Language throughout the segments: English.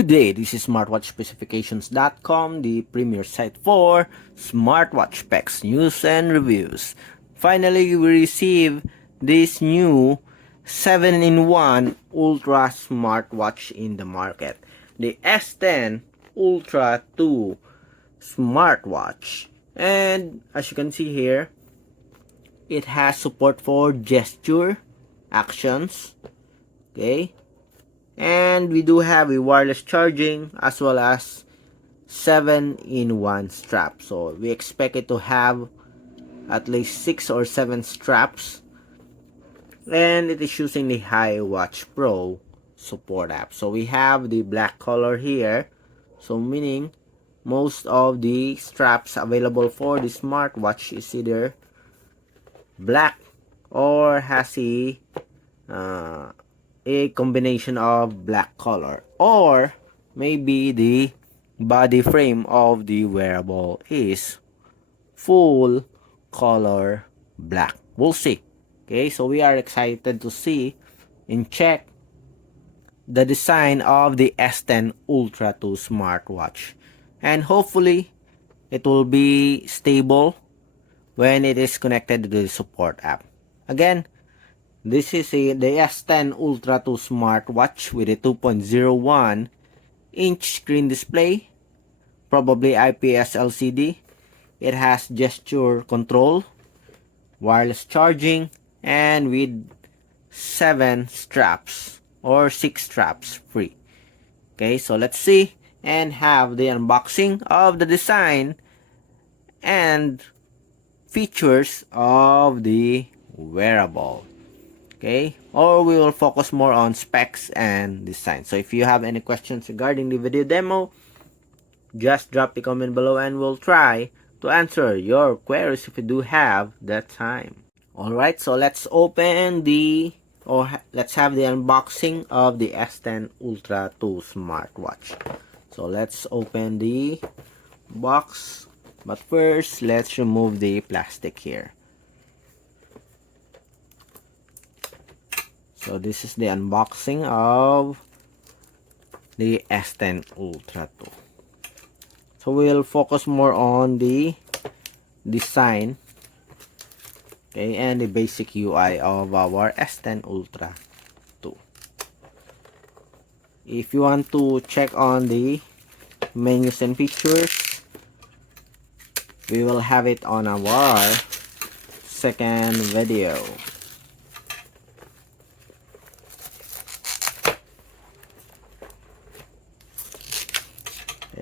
Good day, this is smartwatchspecifications.com, the premier site for smartwatch specs, news, and reviews. Finally, we received this new 7-in-1 Ultra smartwatch in the market. The S10 Ultra 2 smartwatch. And as you can see here, it has support for gesture actions. Okay. And we do have a wireless charging as well as 7-in-1 strap. So we expect it to have at least 6 or 7 straps. And it is using the iWatch Pro support app. So we have the black color here. So meaning most of the straps available for the smartwatch is either black or has a combination of black color, or maybe the body frame of the wearable is full color black. We'll see. Okay, so we are excited to see and check the design of the S10 Ultra 2 smartwatch, and hopefully it will be stable when it is connected to the support app. Again, this is the S10 Ultra 2 smartwatch with a 2.01-inch screen display, probably IPS LCD. It has gesture control, wireless charging, and with 7 straps or 6 straps free. Okay, so let's see and have the unboxing of the design and features of the wearable. Okay, or we will focus more on specs and design. So if you have any questions regarding the video demo, just drop a comment below and we'll try to answer your queries if you do have that time. Alright, so let's open let's have the unboxing of the S10 Ultra 2 smartwatch. So let's open the box, but first let's remove the plastic here. So this is the unboxing of the S10 Ultra 2. So we'll focus more on the design, okay, and the basic UI of our S10 Ultra 2. If you want to check on the menus and features, we will have it on our second video.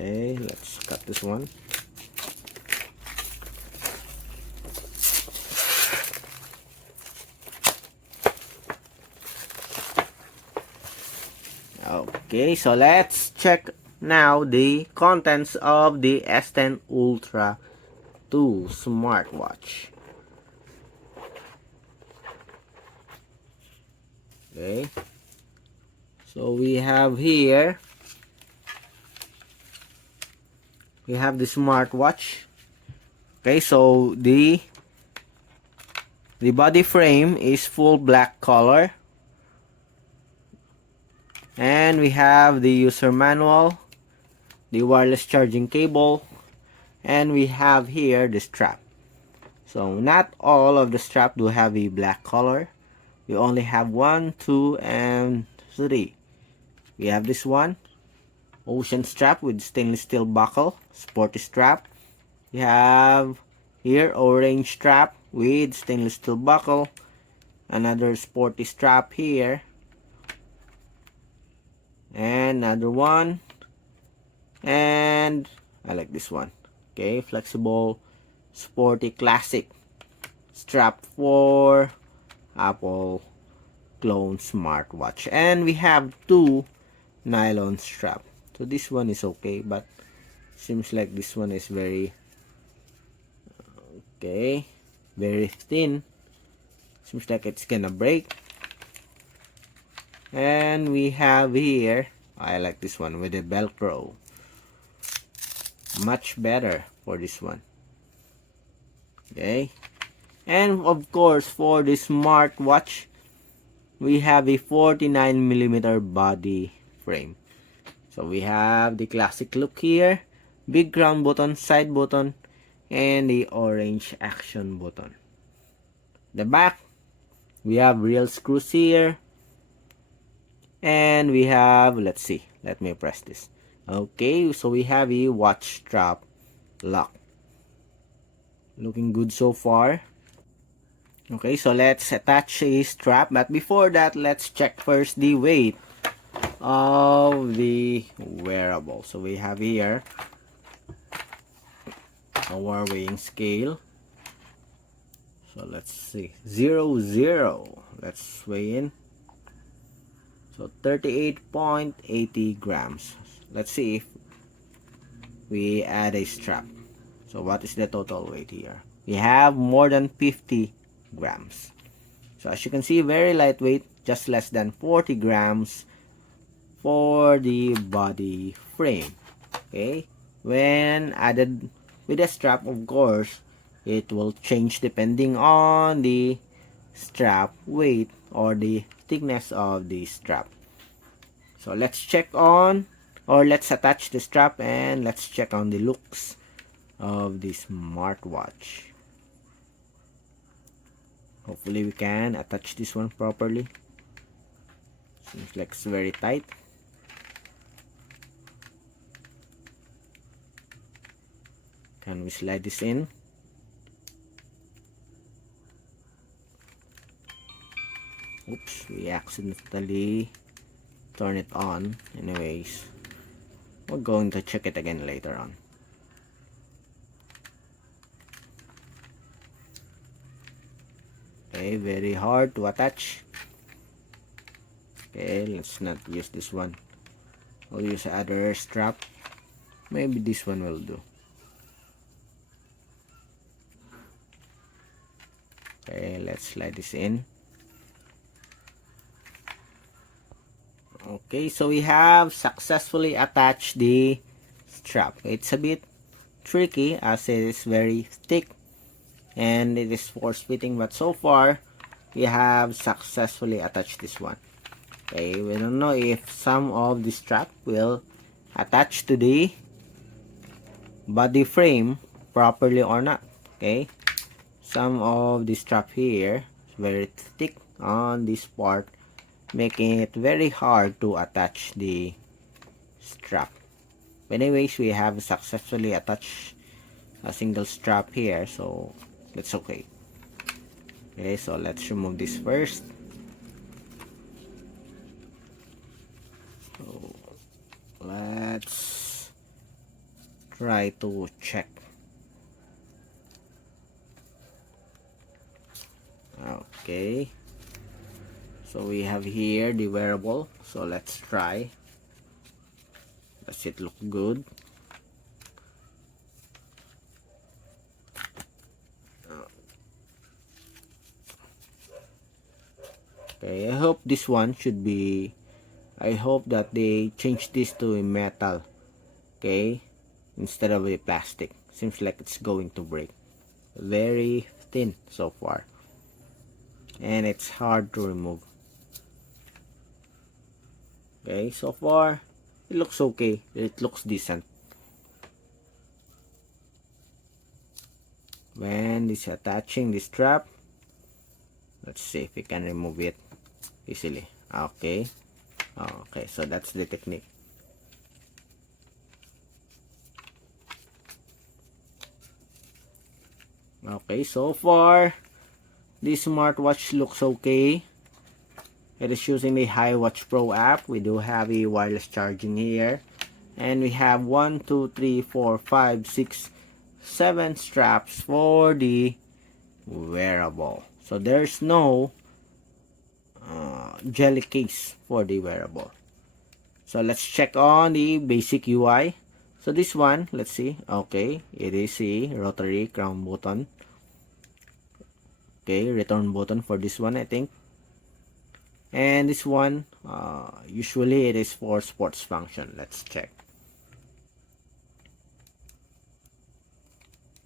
Okay, let's cut this one. Okay, so let's check now the contents of the S10 Ultra 2 smartwatch. Okay, so we have here, we have the smartwatch. Okay, so the body frame is full black color, and we have the user manual, the wireless charging cable, and we have here the strap. So not all of the strap do have a black color. We only have 1, 2, and 3. We have this one, ocean strap with stainless steel buckle, sporty strap. We have here orange strap with stainless steel buckle, another sporty strap here, and another one, and I like this one. Okay, flexible, sporty, classic strap for Apple clone smartwatch. And we have 2 nylon strap. So this one is okay, but seems like this one is very thin. Seems like it's gonna break. And we have here, I like this one with the Velcro. Much better for this one. Okay, and of course for the smartwatch, we have a 49mm body frame. So we have the classic look here, big round button, side button, and the orange action button. The back, we have real screws here, and we have, let's see, let me press this. Okay, so we have a watch strap lock. Looking good so far. Okay, so let's attach a strap, but before that, let's check first the weight of the wearable. So we have here our weighing scale. So let's see, 0, let's weigh in. So 38.80 grams. Let's see if we add a strap. So what is the total weight here? We have more than 50 grams. So as you can see, very lightweight, just less than 40 grams for the body frame. Okay, when added with a strap, of course, it will change depending on the strap weight or the thickness of the strap. So let's check on, or let's attach the strap, and let's check on the looks of the smartwatch. Hopefully we can attach this one properly. Seems like it's very tight. Can we slide this in? Oops, we accidentally turn it on. Anyways, we're going to check it again later on. Okay, very hard to attach. Okay, let's not use this one. We'll use other strap. Maybe this one will do. Okay, let's slide this in. Okay, so we have successfully attached the strap. It's a bit tricky as it is very thick and it is force fitting, but so far we have successfully attached this one. Okay, we don't know if some of the strap will attach to the body frame properly or not. Okay, some of the strap here is very thick on this part, making it very hard to attach the strap. But anyways, we have successfully attached a single strap here, so that's okay. Okay, so let's remove this first. So let's try to check. Okay, so we have here the wearable, so let's try. Does it look good? Okay, I hope this one should be, I hope that they change this to a metal, okay, instead of a plastic. Seems like it's going to break. Very thin so far, and it's hard to remove. Okay, so far it looks okay, it looks decent. When it's attaching the strap, let's see if we can remove it easily. Okay, okay, so that's the technique. Okay, so far this smartwatch looks okay. It is using the iWatch Pro app. We do have a wireless charging here, and we have 1 2 3 4 5 6 7 straps for the wearable. So there's no jelly case for the wearable. So let's check on the basic UI. So this one, let's see. Okay, it is a rotary crown button. Okay, return button for this one, I think. And this one, usually it is for sports function. Let's check.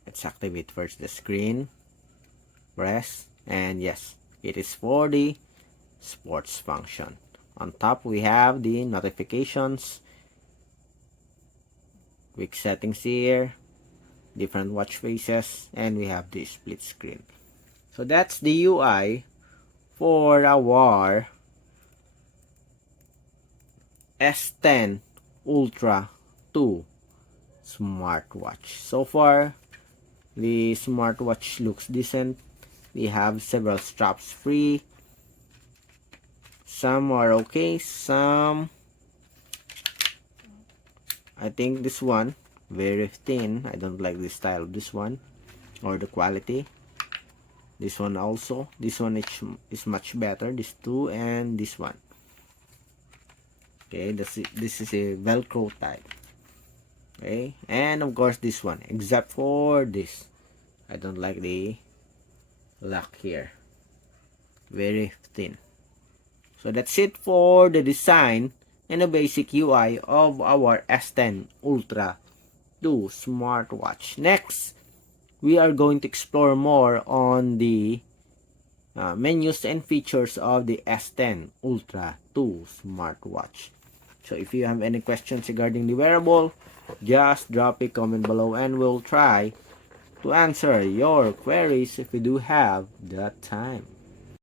Let's activate first the screen. Press, and yes, it is for the sports function. On top we have the notifications quick settings here, different watch faces, and we have the split screen. So that's the UI for our S10 Ultra 2 smartwatch. So far, the smartwatch looks decent. We have several straps free. Some are okay, some, I think this one very thin. I don't like the style of this one or the quality. This one also, this one is much better, this two, and this one. Okay, this is a velcro type. Okay, and of course this one, except for this, I don't like the lock here, very thin. So that's it for the design and the basic UI of our S10 Ultra 2 smartwatch. Next, we are going to explore more on the menus and features of the S10 Ultra 2 smartwatch. So if you have any questions regarding the wearable, just drop a comment below and we'll try to answer your queries if we do have that time.